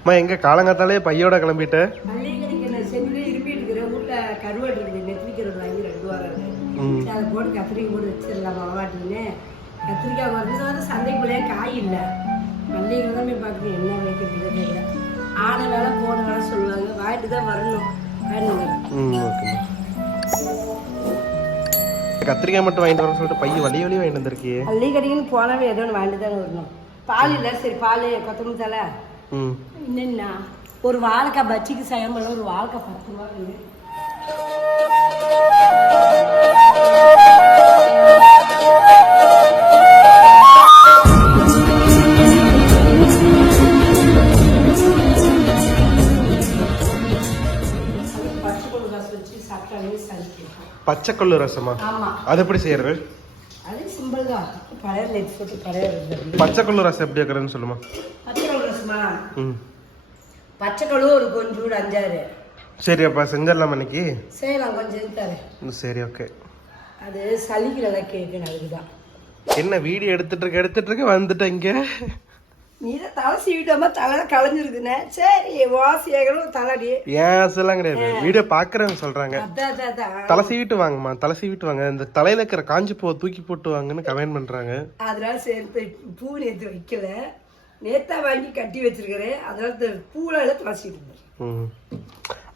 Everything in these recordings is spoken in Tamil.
அம்மா எங்க காலங்காத்தாலே பையோட கிளம்பிட்ட? கத்திரிக்காய் வந்து சந்தைக்குள்ளேயே காய் இல்லை. மல்லிகை தான் போய் பார்க்கணும் என்ன வைக்கிறது தெரியல. ஆன வேலை போன வேலை சொல்லுவாங்க. வாங்கிட்டு தான் வரணும். வாங்கிட்டு ம் ஓகே கத்திரிக்காய் மட்டும் வாங்கிட்டு வர சொல்லிட்டு பைய வழி வழி வாங்கிட்டு வந்திருக்கியே. மல்லிகை கடைக்குன்னு போனாவே ஏதோ ஒன்று வாங்கிட்டு தான் வரணும். பால் இல்லை சரி பால் கொத்தமல்லி தலை என்னன்னா ஒரு வாழைக்காய் பஜ்ஜிக்கு செய்யாம ஒரு வாழைக்காய் பத்து ரூபா இருக்குது அது பச்சை கொள்ளு காசு வச்சு சாப்பிட்டாலே சளிக்கும் பச்சை கொள்ளு ரசமா? அது எப்படி செய்யறது? அது சிம்பிள் தான். பழைய நெட் போட்டு பழைய இருக்குது பச்சை கொள்ளு ரசம் எப்படி வைக்கிறதுன்னு சொல்லுமா? பச்சை கொள்ளு ரசமா ம். பச்சை கொள்ளு ஒரு கொஞ்சோடு அஞ்சாறு. சரி அப்பா செஞ்சிடலாம் இன்னைக்கு? செய்யலாம் கொஞ்சம் ம், சரி ஓகே. அது சளிக்கு நல்லா கேட்கணும் அதுக்கு தான் என்ன வீடியோ எடுத்துட்டு இருக்க எடுத்துட்டு இருக்க வந்துட்டேன் இங்க? நீ தான் தலை சீவிட்டாம தலை களைஞ்சிருக்குண்ணே சரி வாசி ஏகணும் தலைடி ஏன் அதெல்லாம் கிடையாது. வீடியோ பாக்குறவங்க சொல்றாங்க. தலை சீவிட்டு வாங்கம்மா தலை சீவிட்டு வாங்க. இந்த தலையில இருக்கிற காஞ்சி பூவை தூக்கி போட்டு வாங்கன்னு கமெண்ட் பண்றாங்க. அதனால சேர்த்து பூ நேற்று வைக்கல. நேத்தா வாங்கி கட்டி வச்சிருக்கிறேன். அதனால துளசிட்டு இருந்தேன் ம்.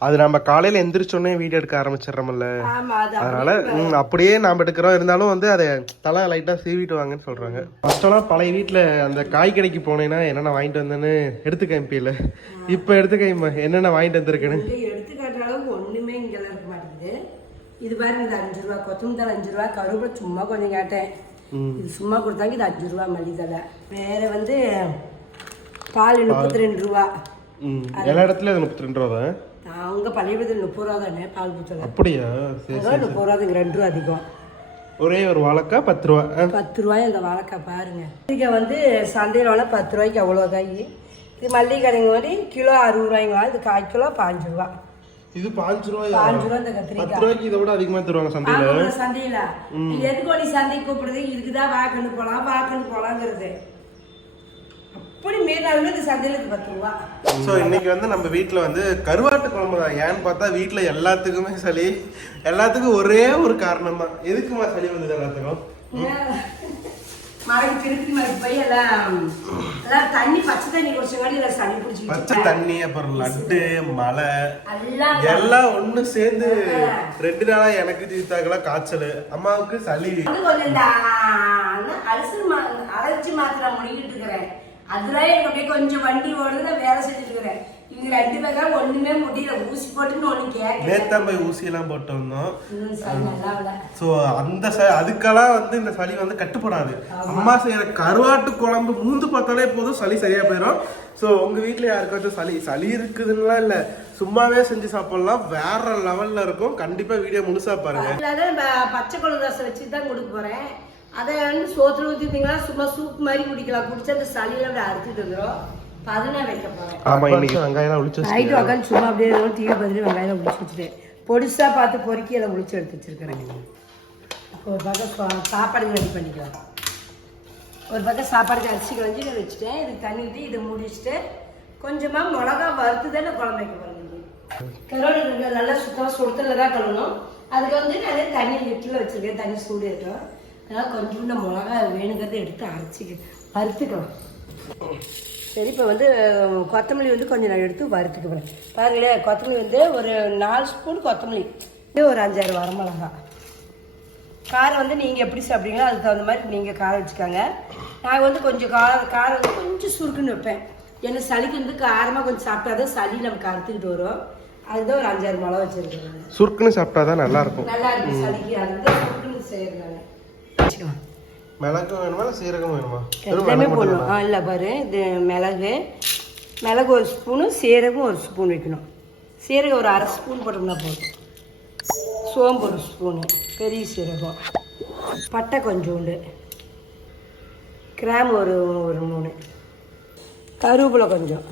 அது நம்ம காலையில எந்திரிச்சோடனே வீடியோ எடுக்க ஆரம்பிச்சிடுறோம்ல. அதனால அப்படியே நாம எடுக்கிறோம். இருந்தாலும் வந்து அதை தலை லைட்டா சீவிட்டு வாங்கன்னு சொல்றாங்க. ஃபர்ஸ்டெல்லாம் பழைய வீட்ல அந்த காய் கடைக்கு போனேன்னா என்னென்ன வாங்கிட்டு வந்தேன்னு எடுத்து காமிப்பில இப்போ எடுத்து என்னென்ன வாங்கிட்டு வந்திருக்கேன்னு? எடுத்து காட்டுற அளவுக்கு இருக்க மாட்டேங்குது. இது பாருங்க இது அஞ்சு ரூபா கொத்தமல்லி அஞ்சு ரூபா கருவேப்பிலை சும்மா கொஞ்சம் கேட்டேன். இது சும்மா கொடுத்தாங்க இது அஞ்சு ரூபா மல்லி தலை வேற வந்து பால் முப்பத்தி ரெண்டு ரூபா. எல்லா இடத்துலயும் அது முப்பத்தி ரெண்டு ரூபா தான் அவங்க பள்ளிக்கூடத்தில் முப்பது ரூபா தானே பால் புத்தகம் அப்படியா? சரி முப்பது ரூபா இங்கே ரெண்டு ரூபா அதிகம். ஒரே ஒரு வாழைக்காய் பத்து ரூபா. பத்து ரூபாய் இந்த வாழைக்காய் பாருங்க. மல்லிகை வந்து சந்தையில் வேணால் பத்து ரூபாய்க்கு அவ்வளோ காய் இது மல்லிகை கடைங்க மாதிரி கிலோ அறுபது ரூபாய்ங்களா இது கால் கிலோ பாஞ்சு ரூபா. இது பாஞ்சு ரூபாயா? பாஞ்சு ரூபா இந்த கத்திரிக்காய். பத்து ரூபாய்க்கு இதை விட அதிகமா தருவாங்க சந்தையில? சந்தையில். எதுக்கு சந்தை கூப்பிடுறது? இதுக்குதான் வாக்கண்டு போகலாம் வாக்கண்டு போகலாங்கிறது அப்படி மீறினாலும் இது சந்தையில் இது பத்து ரூபா. ஸோ இன்னைக்கு வந்து நம்ம வீட்டில் வந்து கருவாட்டு குழம்பு தான். ஏன்னு பார்த்தா வீட்டில் எல்லாத்துக்குமே சளி. எல்லாத்துக்கும் ஒரே ஒரு காரணம் தான் எதுக்குமா சளி வந்தது எல்லாத்துக்கும்? மழைக்கு திருப்பி மழைக்கு போய் எல்லாம் எல்லாம் தண்ணி பச்சை தண்ணி குடிச்சங்காட்டி எல்லாம் சளி பச்சை பிடிச்சிக்கிட்டு தண்ணி அப்புறம் லட்டு மழை. எல்லாம் ஒண்ணு சேர்ந்து ரெண்டு நாளா எனக்கு தீர்த்தாக்கெல்லாம் காய்ச்சல். அம்மாவுக்கு சளி. கொஞ்சம் அலர்ஜி மாத்திரை முடிக்கிட்டு இருக்கிறேன். அதுல எனக்கு அப்படியே கொஞ்சம் வண்டி ஓடுது நான் வேலை செஞ்சுட்டு இருக்கிறேன். இவங்க ரெண்டு பேரும் ஒண்ணுமே முடியல. ஊசி போட்டுன்னு ஒண்ணு கேட்க போய் ஊசியெல்லாம் போட்டு வந்தோம் ஸோ அந்த ச அதுக்கெல்லாம் வந்து இந்த சளி வந்து கட்டுப்படாது. அம்மா செய்யற கருவாட்டு குழம்பு மூந்து பார்த்தாலே போதும் சளி சரியா போயிடும் ஸோ உங்க வீட்ல யாருக்காச்சும் சளி சளி இருக்குதுன்னுலாம் இல்ல. சும்மாவே செஞ்சு சாப்பிடலாம். வேற லெவல்ல இருக்கும். கண்டிப்பா வீடியோ முழுசா பாருங்க. பச்சை கொள்ளு ரசம் வச்சு தான் கொடுக்க போறேன். அதை வந்து சோத்துல ஊற்றிட்டீங்கன்னா சும்மா சூப் மாதிரி குடிக்கலாம். குடிச்சு அந்த சளியில அப்படி அறுத்துட்டு வந்துடும் பதினா வைக்க போறேன். ஆமா இன்னைக்கு வெங்காயம் ஒழிச்சு நைட்டு உட்காந்து சும்மா அப்படியே டிவி பார்த்துட்டு வெங்காயம் முடிச்சு வச்சுட்டேன் பொடிசா பார்த்து பொறுக்கி அதை முடிச்சு எடுத்து வச்சிருக்கிறேன் ஒரு பக்கம் சா- சாப்பாடுக்கு ரெடி பண்ணிக்கலாம். ஒரு பக்கம் சாப்பாடுக்கு அரிசி களைஞ்சி இதை வச்சுட்டேன். இது தண்ணி ஊற்றி இதை மூடி வச்சுட்டு கொஞ்சமாக மிளகா வறுத்து தான் நான் குழம்பு வைக்க போகிறேன் கருவாடு நல்லா சுத்தமாக சுடுத்தல தான் கழுவணும். அதுக்கு வந்து நான் தண்ணி லிட்டில் வச்சுருக்கேன். தண்ணி சூடு ஏற்றோம் அதனால் கொஞ்சோண்டு மிளகா வேணுங்கிறத எடுத்து அரைச்சிக்க வறுத்துக்கலாம் சரி இப்போ வந்து கொத்தமல்லி வந்து கொஞ்சம் நான் எடுத்து வறுத்துக்க போகிறேன் பாருங்களே கொத்தமல்லி வந்து ஒரு நாலு ஸ்பூன் கொத்தமல்லி இது ஒரு அஞ்சாறு வரமிளகா காரம் வந்து நீங்கள் எப்படி சாப்பிட்றீங்களோ அதுக்கு தகுந்த மாதிரி நீங்கள் காரம் வச்சுக்கோங்க நான் வந்து கொஞ்சம் காரம் காரம் வந்து கொஞ்சம் சுருக்குன்னு வைப்பேன் ஏன்னா சளிக்கு வந்து காரமாக கொஞ்சம் சாப்பிட்டா தான் சளி நமக்கு அறுத்துக்கிட்டு வரும் அதுதான் ஒரு அஞ்சாறு மிளகா வச்சுருக்கேன் சுருக்குன்னு சாப்பிட்டாதான் நல்லா இருக்கும் நல்லா இருக்கு சளிக்கு அதுதான் சுருக்குன்னு செய்யறது நான் வச்சுக்கலாம் மிளகு வேணுமா சீரகம் வேணுமா? எல்லாமே போடணும். ஆ இல்லை பாரு இது மிளகு. மிளகு ஒரு ஸ்பூனு சீரகம் ஒரு ஸ்பூன் வைக்கணும். சீரகம் ஒரு அரை ஸ்பூன் போட்டோம்னா போதும். சோம்பு ஒரு ஸ்பூனு பெரிய சீரகம். பட்டை கொஞ்சோண்டு. கிராம் ஒரு ஒரு மூணு. கருவேப்பிலை கொஞ்சம்.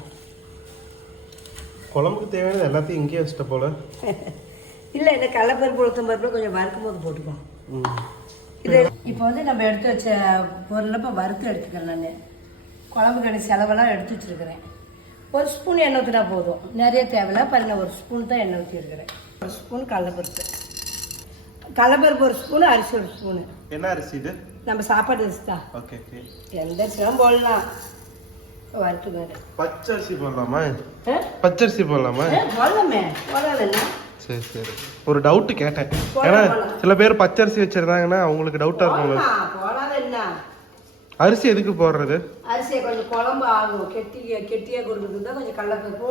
குழம்புக்கு தேவையானது எல்லாத்தையும் இங்கேயே வச்சுட்ட போல. இல்லை இந்த கடலப்பருப்பு உளுத்தம் பருப்பு கொஞ்சம் வறுக்கும் போது போட்டுக்கோ. ம். இது இப்போ வந்து நம்ம எடுத்து வச்ச பொருளை இப்போ வறுத்து எடுத்துக்கலாம் நான். குழம்புக்கான செலவெல்லாம் எடுத்து வச்சிருக்கிறேன். ஒரு ஸ்பூன் எண்ணெய் ஊற்றினா போதும். நிறைய தேவையில்ல. பாருங்க ஒரு ஸ்பூன் தான் எண்ணெய் ஊற்றிருக்கிறேன் ஒரு ஸ்பூன் கடலப்பருப்பு. கடலப்பருப்பு ஒரு ஸ்பூன் அரிசி ஒரு ஸ்பூனு. என்ன அரிசி இது? நம்ம சாப்பாடு அரிசி தான் ஓகே. எந்த அரிசியும் போடலாம்? வறுத்துக்காரு பச்சரிசி போடலாமா? பச்சரிசி போடலாமா? போடலாமே. போடாத என்ன சரி சரி. ஒரு டவுட் கேட்டேன். ஏன்னா. சில பேர் பச்சரிசி வச்சிருந்தாங்கன்னா அவங்களுக்கு டவுட்டா இருக்கும். அரிசி எதுக்கு போடுறது? அரிசியை கொஞ்சம் குழம்பு ஆகும் கெட்டிய கெட்டியாக கொடுக்குறது தான் கொஞ்சம் கடலப்பருப்பு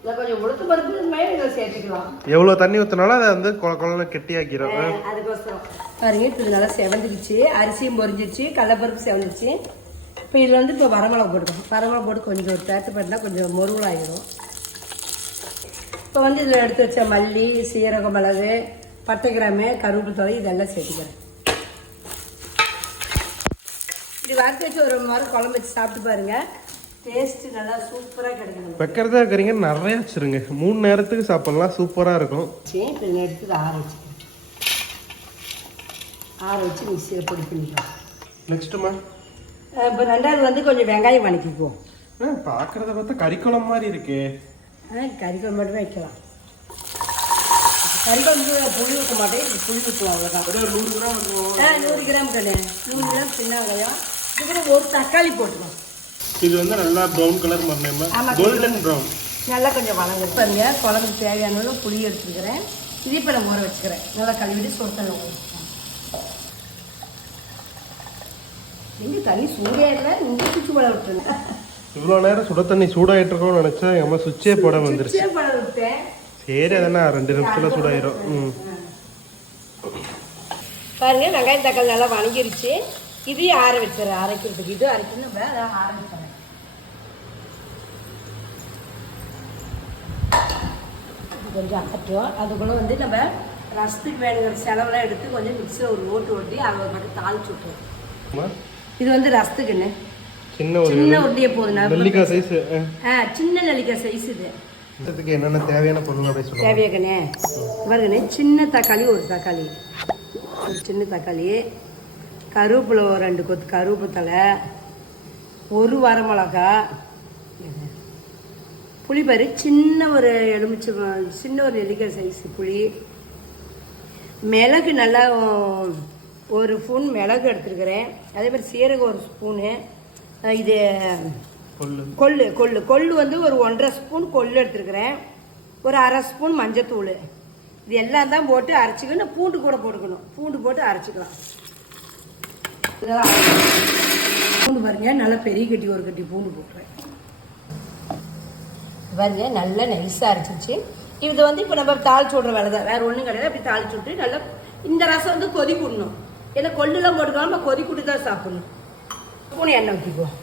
இல்லை கொஞ்சம் உளுத்து பருப்பு இது மாதிரி இதில் சேர்த்துக்கலாம். எவ்வளவு தண்ணி ஊத்தினாலும் அதை வந்து கொல கொலன்னு கெட்டியாக்கிறோம் அதுக்கோசரம். பாருங்க இப்போ இது நல்லா செவந்துருச்சு. அரிசியும் பொரிஞ்சிருச்சு கடலப்பருப்பு செவந்துருச்சு. இப்போ இதில் வந்து இப்போ வரமிளகா போட்டுக்கணும் வரமிளகா போட்டு கொஞ்சம் ஒரு பேத்து பண்ணினா கொஞ்சம் மொருவலாகிடும் இப்போ வந்து இதில் எடுத்து வச்ச மல்லி சீரக மிளகு பட்டை கிராமு கருவேப்பிலை தழை இதெல்லாம் சேர்த்துக்கிறேன். இப்படி வறுத்து வச்சு ஒரு மாதிரி குழம்பு வச்சு சாப்பிட்டு பாருங்க. டேஸ்ட்டு நல்லா சூப்பராக கிடைக்கும் வைக்கிறதா இருக்கிறீங்க நிறைய வச்சிருங்க. மூணு நேரத்துக்கு சாப்பிடலாம் சூப்பரா இருக்கும். சரி இப்போ இதை எடுத்து இதை ஆற வச்சுக்கிறேன். ஆற வச்சு மிக்சியில் பொடி பண்ணிக்கலாம். நெக்ஸ்ட்டுமா இப்போ ரெண்டாவது வந்து கொஞ்சம் வெங்காயம் வணக்கிக்குவோம். பாக்குறத பார்த்தா கறிக்குளம் மாதிரி இருக்கே கறி குழம்பு வைக்கலாம். கறி குழம்பு புளி ஊற்ற மாட்டேன். புளி ஊற்றுவோம் அவ்வளோதான் நூறு கிராம் ஆ நூறு கிராம் கடை நூறு கிராம் சின்ன வெங்காயம். இதுக்கு ஒரு தக்காளி போட்டுக்கலாம் இது வந்து நல்லா ப்ரௌன் கலர் ஆமா. கோல்டன் ப்ரௌன் நல்லா கொஞ்சம் வளங்க பாருங்க. குழம்புக்கு தேவையான புளி எடுத்துக்கிறேன். இது இப்போ நான் ஊற வச்சுக்கிறேன். நல்லா கழுவிட்டு சொத்தல ஊற தண்ணி சூடே இல்லை. சுச்சு போட விட்டுருங்க. இவ்வளோ நேரம் சுட தண்ணி சூடாயிட்டு இருக்கோம்னு நினைச்சா என் அம்மா சுவிட்சே போட வந்துருச்சு. சரி அதெல்லாம் ரெண்டு நிமிஷத்துல சூடாயிரும். ம். பாருங்க வெங்காயம் தக்காளி நல்லா வணங்கிருச்சு. இதையும் ஆற வச்சிடறேன் அரைக்கிறதுக்கு. இது அரைக்கணும் இப்போ அதை ஆற வச்சிடறேன் இது கொஞ்சம் அகற்றும். அதுக்குள்ள வந்து நம்ம ரசத்துக்கு வேணுங்கிற செலவெல்லாம் எடுத்து கொஞ்சம் மிக்சியில் ஒரு ஓட்டு ஓட்டி அதை மட்டும் தாளிச்சு விட்டுருவோம் இது வந்து ரசத்துக்குன்னு. சின்ன சின்ன போதும் நெல்லிக்காய் சைஸ் ஆ. சின்ன நெல்லிக்காய் சைஸ் இது. இதுக்கு என்னென்ன தேவையான பொருள் அப்படி சொல்லுவாங்க தேவையாக்கண்ணே? பாருங்கண்ணே சின்ன தக்காளி ஒரு தக்காளி. ஒரு சின்ன தக்காளி. கருவேப்பிலை ஒரு ரெண்டு கொத்து கருவேப்பிலை தழை ஒரு வரமிளகா. புளி பாரு சின்ன ஒரு எலுமிச்சை சின்ன ஒரு நெல்லிக்காய் சைஸ் புளி. மிளகு நல்லா ஒரு ஸ்பூன் மிளகு எடுத்துருக்கிறேன். அதே மாதிரி சீரகம் ஒரு ஸ்பூனு. இது கொள்ளு. கொள்ளு கொள்ளு. வந்து ஒரு ஒன்றரை ஸ்பூன் கொள்ளு எடுத்துருக்கிறேன். ஒரு அரை ஸ்பூன் மஞ்சத்தூள். இது எல்லாம் தான் போட்டு அரைச்சிக்கணும். பூண்டு கூட போட்டுக்கணும். பூண்டு போட்டு அரைச்சிக்கலாம். பூண்டு பாருங்க. நல்லா பெரிய கட்டி ஒரு கட்டி பூண்டு போட்டுறேன். பாருங்க. நல்லா நைஸாக அரைச்சிச்சு இது வந்து இப்போ நம்ம தாளிச்சு விட்ற வேலை தான். வேற ஒன்றும் கிடையாது. அப்படி தாளிச்சு விட்டு நல்லா இந்த ரசம் வந்து கொதி விடணும் ஏன்னா கொள்ளுலாம் போட்டுக்கலாம். நம்ம கொதி விட்டு தான் சாப்பிடணும். ஸ்பூன் எண்ணெய் ஊற்றிக்குவோம்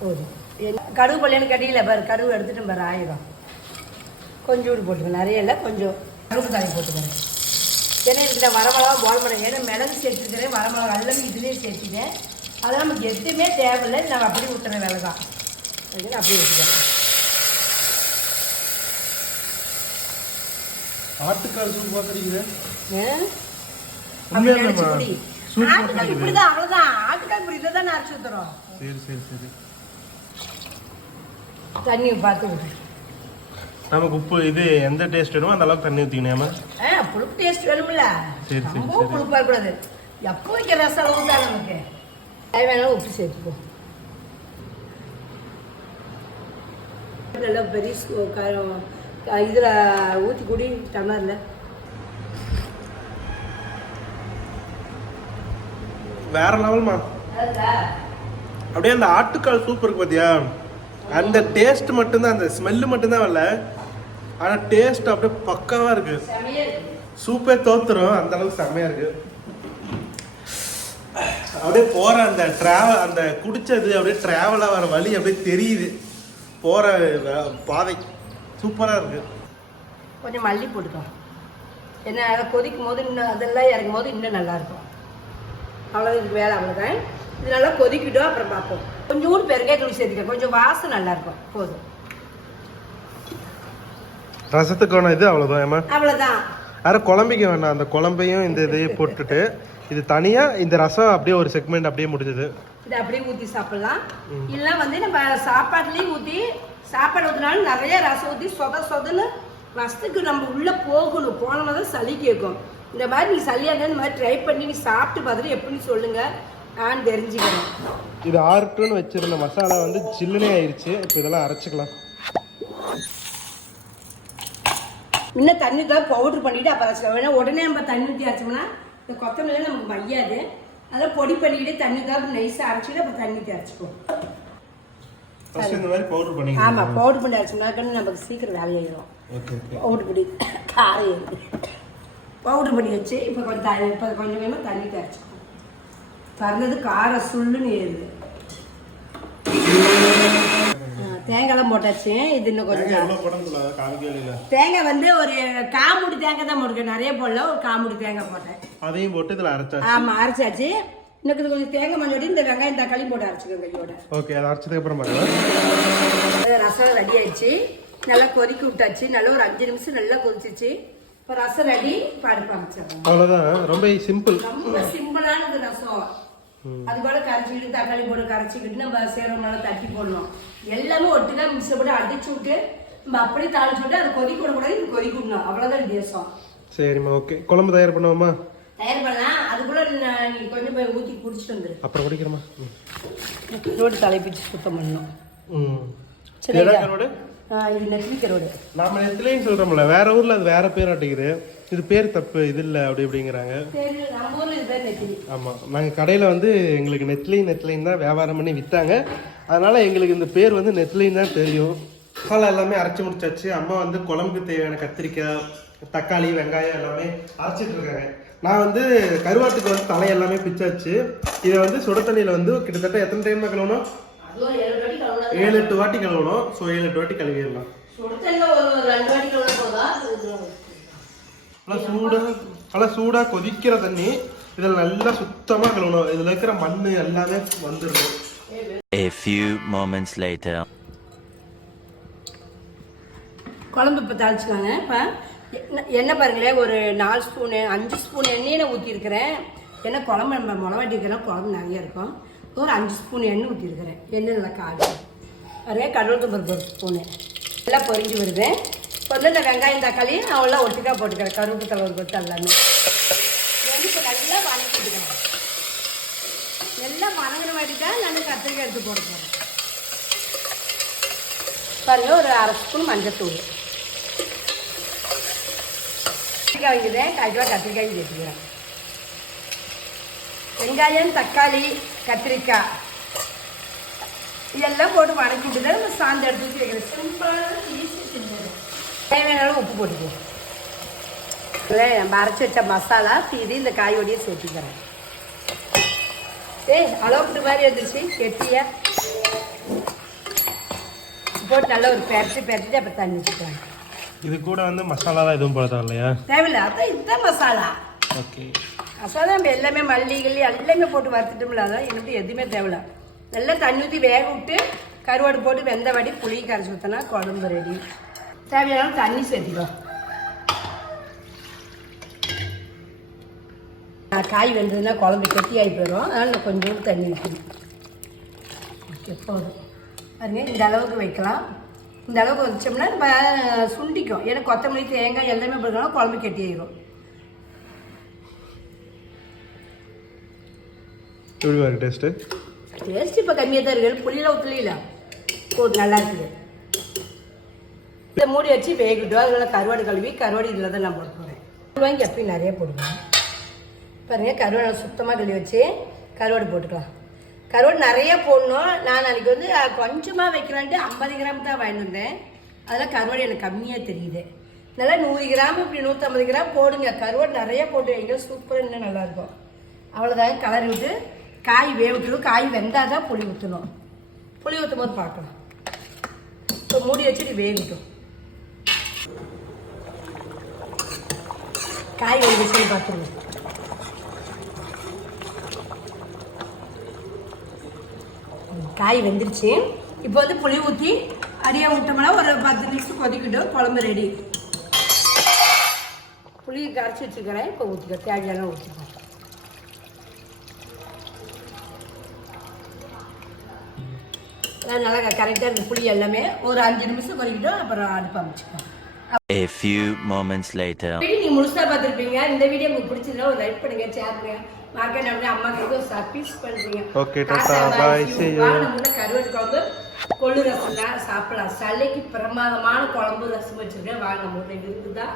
போதும். கடுகு பள்ளின்னு கட்டியில் பாரு கடுகு எடுத்துட்டு பாரு ஆயிரம். கொஞ்சோண்டு போட்டுக்கணும் நிறைய இல்லை கொஞ்சம். கடுகு தாளி போட்டுக்கிறேன் ஏன்னா இதுக்கு நான் வரமிளகா போட மாட்டேன் ஏன்னா மிளகு சேர்த்துக்கிறேன் வரமிளகா எல்லாமே இதுலேயே சேர்த்துட்டேன். அதெல்லாம் நமக்கு எதுவுமே தேவையில்லை. நம்ம அப்படியே ஊற்றுற வேலை தான். அதுக்கு அப்படியே ஊற்றிக்கிறேன் ஆட்டுக்கால் சூப் பார்த்துருக்கீங்க ஆட்டுக்கால் இப்படிதான் அவ்வளோதான் ஆட்டுக்கால் இப்படி இதை தான் அரைச்சி ஊற்றுறோம் சரி சரி சரி. தண்ணி பார்த்து நமக்கு உப்பு இது எந்த டேஸ்ட் வேணுமோ அந்த அளவுக்கு தண்ணி ஊற்றிக்கணும் ஆ புளிப்பு டேஸ்ட் வேணும்ல. சரி, சரி, ரொம்ப சரி. புளிப்பா இருக்கக்கூடாது. எப்போ வைக்கிற ரசம் அளவு தான் நமக்கு? தேவையான உப்பு சேர்த்துப்போம் நல்லா பெரிய இதுல ஊற்றி குடி டம்ளர்ல. வேற லெவல்மா அப்படியே அந்த ஆட்டுக்கால் சூப் இருக்கு பார்த்தியா அந்த டேஸ்ட் மட்டும்தான் அந்த ஸ்மெல்லு மட்டும்தான் வரல. ஆனால் டேஸ்ட் அப்படியே பக்காவாக இருக்கு. சூப்பே தோத்துரும். அந்த அளவுக்கு செம்மையாக இருக்கு. அப்படியே போற அந்த டிராவல் அந்த குடிச்சது அப்படியே ட்ராவலாக வர வழி அப்படியே தெரியுது. போற பாதை சூப்பராக இருக்கு. கொஞ்சம் மல்லி போட்டுக்கோ. ஏன்னா அதை கொதிக்கும் போது இன்னும் அதெல்லாம் இறக்கும் போது இன்னும் நல்லா இருக்கும் அவ்வளோ இதுக்கு வேலை அவ்வளோதான் இது நல்லா கொதிக்கிட்டோம் அப்புறம் பார்ப்போம். கொஞ்சோண்டு பெருங்காயத்தூள் சேர்த்துக்க கொஞ்சம் வாசம் நல்லா இருக்கும். போதும். ரசத்துக்கான இது அவ்வளவுதான் ஏமா அவ்வளோதான் யாரும் குழம்பிக்க வேண்டாம். அந்த குழம்பையும் இந்த இதையும் போட்டுட்டு இது தனியா இந்த ரசம் அப்படியே ஒரு செக்மெண்ட் அப்படியே முடிஞ்சது. இதை அப்படியே ஊற்றி சாப்பிடலாம். இல்லை வந்து நம்ம சாப்பாட்டுலேயும் ஊற்றி சாப்பாடு ஊற்றினாலும் நிறைய ரசம் ஊற்றி சொத சொதன்னு ரசத்துக்கு நம்ம உள்ளே போகணும். போனோம்னா தான் சளி கேட்கும். இந்த மாதிரி நீ இருந்தால் இந்த மாதிரி ட்ரை பண்ணி நீ சாப்பிட்டு பார்த்துட்டு எப்படின்னு சொல்லுங்க. நான் தெரிஞ்சுக்கிறேன். இது ஆறுட்டுன்னு வச்சிருந்த மசாலா வந்து ஜில்லுனே ஆயிருச்சு. இப்போ இதெல்லாம் அரைச்சிக்கலாம். முன்ன தண்ணி தான் பவுட்ரு பண்ணிட்டு அப்புறம் அரைச்சிக்கலாம். வேணா உடனே நம்ம தண்ணி ஊற்றி அரைச்சோம்னா இந்த கொத்தமல்லி நமக்கு மையாது அதெல்லாம் பொடி பண்ணிக்கிட்டு தண்ணி தான் நைஸாக அரைச்சிட்டு அப்புறம் தண்ணி ஊற்றி அரைச்சிப்போம். ஃபர்ஸ்ட் இந்த மாதிரி பவுடர் பண்ணிக்கலாம் ஆமாம் பவுட்ரு பண்ணி அரைச்சோம்னா நமக்கு சீக்கிரம் வேலையாயிடும் பவுட்ரு பொடி காரம் பவுட்ரு பண்ணி வச்சு இப்போ கொஞ்சம் த இப்போ கொஞ்சம் கொஞ்சமாக தண்ணி கரைச்சிக்கணும் திறந்தது காரம் சுள்ளுன்னு ஏறுது. தேங்காய்லாம் போட்டாச்சு. இது இன்னும் கொஞ்சம் தேங்காய் வந்து ஒரு காமுடி தேங்காய் தான் போட்டுருக்கேன். நிறைய போடல ஒரு காமுடி தேங்காய் போட்டேன். அதையும் போட்டு இதில் அரைச்சாச்சு. ஆமாம் அரைச்சாச்சு. இன்னும் கொஞ்சம் தேங்காய் மஞ்சள் இந்த வெங்காயம் தக்காளி போட்டு அரைச்சிக்கோங்க கையோட. ஓகே அதை அரைச்சதுக்கு அப்புறம் ரசம் ரெடி ஆயிடுச்சு. நல்லா கொதிக்க விட்டாச்சு. நல்லா ஒரு அஞ்சு நிமிஷம் நல்லா கொதிச்சிச்சு. இப்போ ரசம் ரெடி பருப்பு அமைச்சிடலாம் அவ்வளோதான் ரொம்ப சிம்பிள் ரொம்ப சிம்பிளானது ரசம். அது கூட கரைச்சிக்கிட்டு தக்காளி போட்டு கரைச்சிக்கிட்டு நம்ம சேரம் நல்லா தட்டி போடணும். எல்லாமே ஒட்டுக்கா மிக்ஸ் போட்டு அடிச்சு விட்டு நம்ம அப்படியே தாளிச்சு விட்டு அது கொதிக்க விடக்கூடாது இது கொதிக்க விடணும் அவ்வளோதான் வித்தியாசம். சரிம்மா ஓகே குழம்பு தயார் பண்ணுவோமா? தயார் பண்ணலாம். அதுக்குள்ள நான் நீ கொஞ்சம் போய் ஊற்றி குடிச்சிட்டு வந்துரு. அப்புறம் குடிக்கிறோமா. ரோடு தலைப்பிச்சு சுத்தம் பண்ணணும். ம். இது நெத்திலிக்க ரோடு நாம நெத்திலையும் சொல்றோம்ல வேற ஊர்ல அது வேற பேர் அட்டிக்குது இது பேர் தப்பு இது இல்ல அப்படி இப்படிங்கிறாங்க. சரி நம்ம ஊரில் இது பேர் நெத்திலி. ஆமா நாங்க கடையில வந்து எங்களுக்கு நெத்லி நெத்லின்னு தான் வியாபாரம் பண்ணி வித்தாங்க. அதனால எங்களுக்கு இந்த பேர் வந்து நெத்லின்னு தான் தெரியும். மசாலா எல்லாமே அரைச்சி முடிச்சாச்சு. அம்மா வந்து குழம்புக்கு தேவையான கத்திரிக்காய் தக்காளி வெங்காயம் எல்லாமே அரைச்சிட்டு இருக்காங்க. நான் வந்து கருவாட்டுக்கு வந்து தலை எல்லாமே பிச்சாச்சு. இதை வந்து சுட தண்ணியில வந்து கிட்டத்தட்ட எத்தனை டைம் கழுவணும் ஏழு எட்டு வாட்டி கழுவணும் ஸோ ஏழு எட்டு வாட்டி கழுவிடலாம் நல்லா சூடா நல்லா சூடா கொதிக்கிற தண்ணி இதில் நல்லா சுத்தமா கழுவணும். இதுல இருக்கிற மண் எல்லாமே வந்துடணும். A few moments later. குழம்பு இப்போ தாளிச்சுக்காங்க. இப்போ எண்ணெய் பாருங்களேன். ஒரு நாலு ஸ்பூனு அஞ்சு ஸ்பூன் எண்ணெயை நான் ஊற்றிருக்கிறேன் ஏன்னா குழம்பு நம்ம மிளவாட்டி இருக்கிறோம் குழம்பு நிறைய இருக்கும். ஒரு அஞ்சு ஸ்பூன் எண்ணெய் ஊற்றிருக்கிறேன் எண்ணெய் நல்லா காடு நிறைய கடவுள் பருப்பு ஒரு ஸ்பூனு நல்லா பொரிஞ்சு வருது. இப்போ வந்து இந்த வெங்காயம் தக்காளி அவெல்லாம் ஒட்டுக்கா போட்டுக்கிறேன். கருவேப்பு ஒரு கொத்து எல்லாமே. வந்து இப்போ நல்லா வணக்கிட்டுக்கிறேன் நல்லா வணங்கின மாதிரி தான் நான் கத்திரிக்காய் எடுத்து போட போகிறேன் பாருங்க ஒரு அரை ஸ்பூன் மஞ்சத்தூள். கத்திரிக்காய் வாங்கிக்கிறேன் கால் கத்திரிக்காயும் கத்திரிக்காய் சேர்த்துக்கிறேன் வெங்காயம் தக்காளி கத்திரிக்காய். இதெல்லாம் போட்டு வணக்கிட்டு தான் நம்ம சாந்து எடுத்து வைக்கிறேன் சிம்பிளான ஈஸி செஞ்சது தேவையான உப்பு போட்டுக்குவோம் நம்ம அரைச்சி வச்ச மசாலா இது இந்த காயோடையே சேர்த்துக்கிறேன் ஏய் அளவுக்கு மாதிரி வந்துருச்சு கெட்டியா போட்டு நல்லா ஒரு பெரட்டி பெரட்டி அப்புறம் தண்ணி வச்சுக்கலாம் இது கூட வந்து மசாலாலாம் எதுவும் போட இல்லையா தேவையில்ல அதான் இதுதான் மசாலா ஓகே மசாலா நம்ம எல்லாமே மல்லி கிள்ளி எல்லாமே போட்டு வறுத்துட்டோம்ல அதான் எனக்கு எதுவுமே தேவையில்ல நல்லா தண்ணி ஊற்றி வேக விட்டு கருவாடு போட்டு வெந்த வடி புளி கரைச்சி ஊற்றினா குழம்பு ரெடி தேவையான தண்ணி சேர்த்திக்கோ நான் காய் வெந்ததுன்னா குழம்பு கெட்டியாகி போயிடும். அதனால் நான் கொஞ்சோண்டு தண்ணி ஊற்றணும் எப்போதும் பாருங்க இந்த அளவுக்கு வைக்கலாம். இந்த அளவுக்கு வச்சோம்னா நம்ம சுண்டிக்கும். ஏன்னா கொத்தமல்லி தேங்காய் எல்லாமே போடுறோம் குழம்பு கெட்டியாயிரும் எப்படி பாருங்க டேஸ்ட்டு டேஸ்ட் இப்போ கம்மியாக தான் இருக்குது புள்ளியில் ஊற்றலையில போது நல்லா இருக்குது. இதை மூடி வச்சு வேகட்டும். அதில் கருவாடு கழுவி கருவாடு இதில் தான் நான் போட போகிறேன் வாங்கி எப்பயும் நிறைய போடுவேன். பாருங்கள் கருவாடு சுத்தமாக கழுவி வச்சு கருவாடு போட்டுக்கலாம். கருவாடு நிறைய போடணும். நான் நாளைக்கு வந்து கொஞ்சமாக வைக்கிறான்ட்டு ஐம்பது கிராம் தான் வாங்கிட்டு வந்தேன். அதெல்லாம் கருவாடு எனக்கு கம்மியாக தெரியுது. நல்லா நூறு கிராம் இப்படி நூற்றம்பது கிராம் போடுங்க. கருவாடு நிறைய போட்டு வைங்க சூப்பராக இன்னும் நல்லாயிருக்கும் அவ்வளோதான் கலர் விட்டு காய் வேவிக்கணும் காய் வெந்தால் தான் புளி ஊற்றணும் புளி ஊற்றும் போது பார்க்கலாம் இப்போ மூடி வச்சுட்டு வேகட்டும். காய் வெந்துச்சுன்னு பார்த்துருவோம் காய் வெந்துருச்சு. இப்போ வந்து புளி ஊற்றி அடியாக விட்டோம்னா ஒரு பத்து நிமிஷம் கொதிக்கிட்டோம். குழம்பு ரெடி புளியை கரைச்சி வச்சுக்கிறேன். இப்போ ஊற்றிக்கிறேன் தேவையான ஊற்றிக்கிறேன் நல்லா கரெக்டாக இருக்கு புளி எல்லாமே ஒரு அஞ்சு நிமிஷம் குறைக்கிட்டோம் அப்புறம் அடுப்பு அமைச்சுக்கலாம் A few moments later. நீங்க முழுசா பார்த்துருப்பீங்க. இந்த வீடியோ உங்களுக்கு பிடிச்சதுன்னா ஒரு லைக் பண்ணுங்க ஷேர் பண்ணுங்க. மார்க்கெட் அப்படியே அம்மாக்கு ஒரு சர்வீஸ் பண்ணுறீங்க Okay, tata, bye, see you. நம்ம கருவாட்டு குழம்பு கொள்ளு ரசம் தான் சாப்பிடலாம். சளிக்கு பிரமாதமான குழம்பு ரசம் வச்சிருக்கேன். வாங்க முட்டை. இருக்குதா